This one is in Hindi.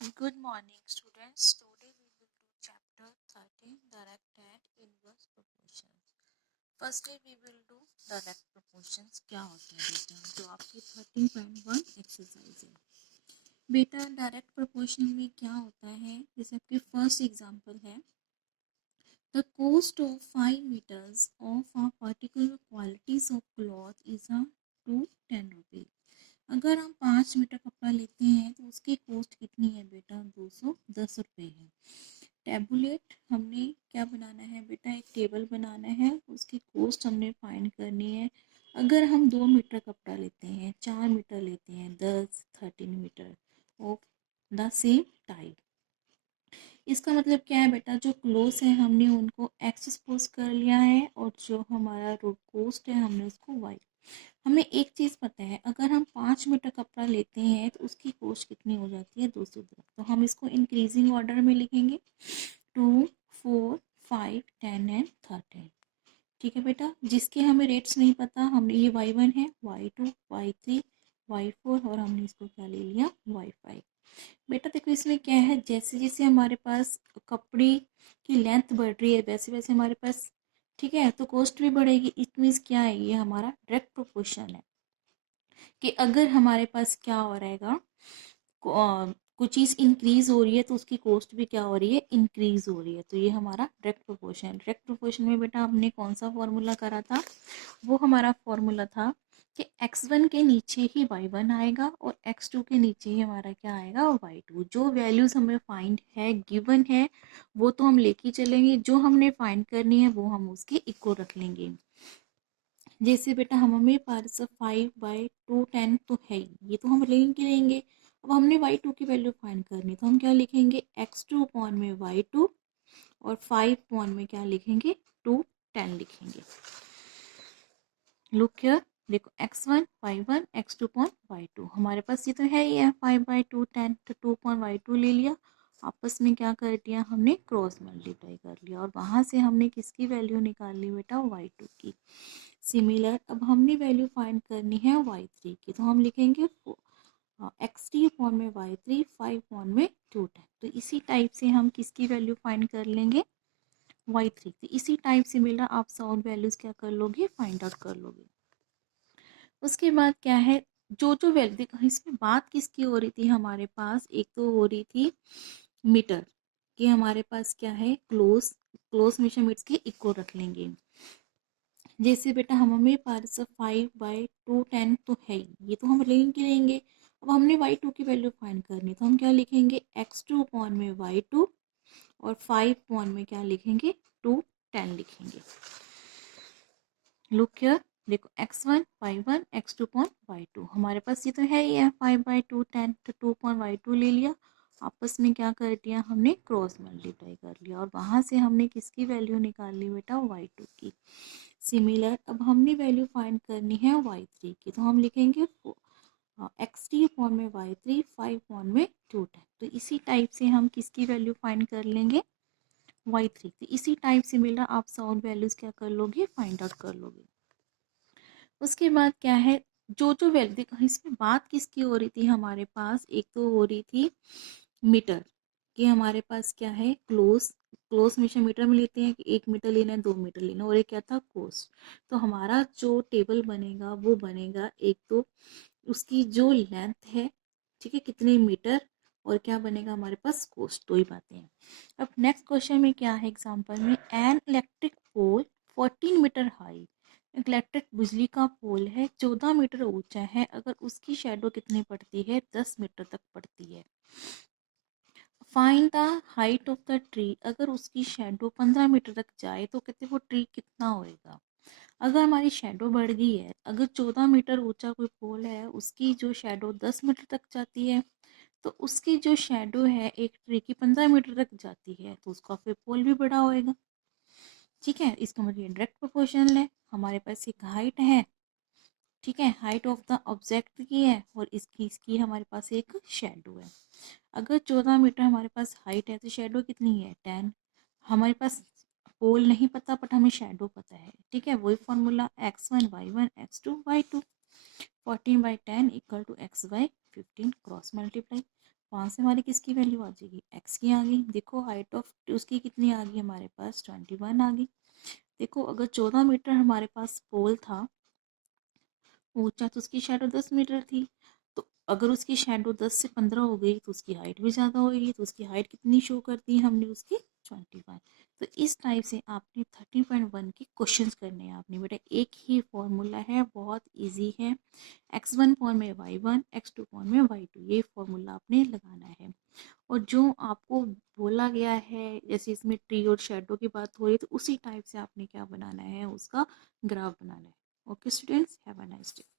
Good morning, students. Today we will do chapter 13, direct and inverse proportions. Firstly, we will do direct proportions. क्या होता है बेटा? जो आपकी 13.1 एक्सरसाइज है बेटा। डायरेक्ट प्रोपोर्शन में क्या होता है? जैसे आपकी फर्स्ट एग्जांपल है, the cost of 5 meters of a particular qualities of cloth is a to 10 rupees. अगर हम 5 मीटर कपड़ा लेते हैं तो उसकी कॉस्ट कितनी है बेटा? 210 रुपये है। टेबुलेट हमने क्या बनाना है बेटा? एक टेबल बनाना है, उसकी कॉस्ट हमने फाइंड करनी है। अगर हम 2 मीटर कपड़ा लेते हैं, 4 मीटर लेते हैं, 10 13 metre of the same type. इसका मतलब क्या है बेटा? जो क्लोज है हमने उनको एक्स सपोज कर लिया है और जो हमारा रूट कॉस्ट है हमने उसको वाई। हमें एक चीज़ पता है, अगर हम 5 मीटर कपड़ा लेते हैं तो उसकी कॉस्ट कितनी हो जाती है? 210। तो हम इसको इंक्रीजिंग ऑर्डर में लिखेंगे, 2 4 5 10 एंड 13। ठीक है बेटा। जिसके हमें रेट्स नहीं पता, हमने ये y1 है, y2 y3 y4 और हमने इसको क्या ले लिया? y5। बेटा देखो इसमें क्या है, जैसे जैसे हमारे पास कपड़े की लेंथ बढ़ रही है वैसे वैसे हमारे पास, ठीक है, तो कॉस्ट भी बढ़ेगी। इट मीन्स क्या है? ये हमारा डायरेक्ट प्रोपोर्शन है कि अगर हमारे पास क्या हो रहेगा, कुछ चीज़ इंक्रीज हो रही है तो उसकी कॉस्ट भी क्या हो रही है? इंक्रीज हो रही है। तो ये हमारा डायरेक्ट प्रोपोर्शन। डायरेक्ट प्रोपोर्शन में बेटा हमने कौन सा फॉर्मूला करा था? वो हमारा फॉर्मूला था कि x1 के नीचे ही y1 आएगा और x2 के नीचे ही हमारा क्या आएगा? y2। जो वैल्यूज हमें फाइंड है, गिवन है, वो तो हम लेके चलेंगे, जो हमने फाइंड करनी है वो हम उसके इक्वल रख लेंगे। जैसे बेटा हमें पास 5/2 10 तो है ही, ये तो हम लेंगे। अब हमने y2 की वैल्यू फाइंड करनी, तो हम क्या लिखेंगे? x2 अपॉन में y2 और 5 अपॉन में क्या लिखेंगे? 2 10 लिखेंगे। लुक हियर, देखो x1 y1 x2 upon y2, हमारे पास ये तो है ही है 5/2 10, तो 2 अपॉन y2 ले लिया, आपस में क्या कर दिया? हमने क्रॉस मल्टीप्लाई कर लिया और वहां से हमने किसकी वैल्यू निकाल ली बेटा? y2 की। सिमिलर अब हमने वैल्यू फाइंड करनी है y3 की, तो हम लिखेंगे x3 अपॉन में y3 5 अपॉन में 2 10। तो इसी टाइप से हम किसकी वैल्यू फाइंड कर लेंगे? y3। तो इसी टाइप से मिला आप सॉल्व वैल्यूज क्या कर लोगे? फाइंड आउट कर लोगे। उसके बाद क्या है, जो वैल्यू देखो, इसमें बात किसकी हो रही थी हमारे पास? एक तो हो रही थी मीटर कि हमारे पास क्या है? क्लोज क्लोज मेजरमेंट्स के इक्वल रख लेंगे। जैसे बेटा हमें पास 5/2 10 तो है ही, ये तो हम लेंगे। अब हमने y2 की वैल्यू फाइंड करनी, तो हम क्या लिखेंगे? x2 अपॉन में y2 और 5 अपॉन में क्या लिखेंगे? 2 10 लिखेंगे। लुक हियर, देखो x1 y1 x2 upon y2, हमारे पास ये तो है ही है 5/2 10, तो 2 अपॉन y2 ले लिया, आपस में क्या कर दिया? हमने क्रॉस मल्टीप्लाई कर लिया और वहां से हमने किसकी वैल्यू निकाल ली बेटा? y2 की। सिमिलर अब हमने वैल्यू फाइंड करनी है y3 की, तो हम लिखेंगे x3 अपॉन में y3 5 अपॉन में 2 10। तो इसी टाइप से हम किसकी वैल्यू फाइंड कर लेंगे? y3। तो इसी टाइप से मिला आप सॉल्व वैल्यूज क्या कर लोगे? फाइंड आउट कर लोगे। उसके बाद क्या है, जो वैल्यू देखो, इसमें बात किसकी हो रही थी हमारे पास? एक तो हो रही थी मीटर कि हमारे पास क्या है? क्लोज क्लोज हमेशा मीटर में लेते हैं कि 1 मीटर लेना है, 2 मीटर लेना है, और एक क्या था? कोस्ट। तो हमारा जो टेबल बनेगा वो बनेगा, एक तो उसकी जो लेंथ है, ठीक है, कितने मीटर, और क्या बनेगा हमारे पास? कोस्ट। दो ही बातें हैं। अब नेक्स्ट क्वेश्चन में क्या है? एग्जांपल में an electric pole 14 metre high, electric बिजली का पोल है 14 मीटर ऊंचा है, अगर उसकी शेडो कितनी पड़ती है? 10 मीटर तक पड़ती है। Find the height of the tree, अगर उसकी शेडो 15 मीटर तक जाए तो कहते वो ट्री कितना होएगा? अगर हमारी शेडो बढ़ गई है, अगर 14 मीटर ऊंचा कोई पोल है, उसकी जो शेडो 10 मीटर तक जाती है, तो उसकी जो शेडो है एक ट्री की 15 मीटर तक जाती है, तो उसका फिर पोल भी बड़ा होएगा। ठीक है, इसका मतलब डायरेक्ट प्रोपोर्शनल है। हमारे पास एक हाइट है, ठीक है, हाइट ऑफ द ऑब्जेक्ट की है, और इसकी हमारे पास एक शेडो है। अगर 14 मीटर हमारे पास हाइट है तो शेडो कितनी है? 10। हमारे पास पोल नहीं पता बट हमें शेडो पता है, ठीक है, वही formula x1 y1 x2 y2। 14/10 equal to x/15 cross multiply. 5 से हमारी किसकी वैल्यू आ जाएगी, x की आ गई। देखो हाइट ऑफ उसकी कितनी आ गई हमारे पास, 21 आ गई। देखो अगर 14 मीटर हमारे पास पोल था ऊंचा, तो उसकी शेडो 10 मीटर थी। तो अगर उसकी शेडो 10 से 15 हो गई तो उसकी हाइट भी ज़्यादा होगी। तो उसकी हाइट कितनी शो करती है हमने, उसकी 21। तो इस टाइप से आपने 13.1 के क्वेश्चंस करने हैं आपने बेटा। एक ही फॉर्मूला है, बहुत इजी है। x1 फॉर्म में y1, x2 फॉर्म में y2, ये फॉर्मूला आपने लगाना है। और जो आपको बोला गया है, जैसे इसमें ट्री और शेडो की बात हो रही है, तो उसी टाइप से आपने क्या बनाना है, उसका ग्राफ बनाना है। Okay students, have a nice day.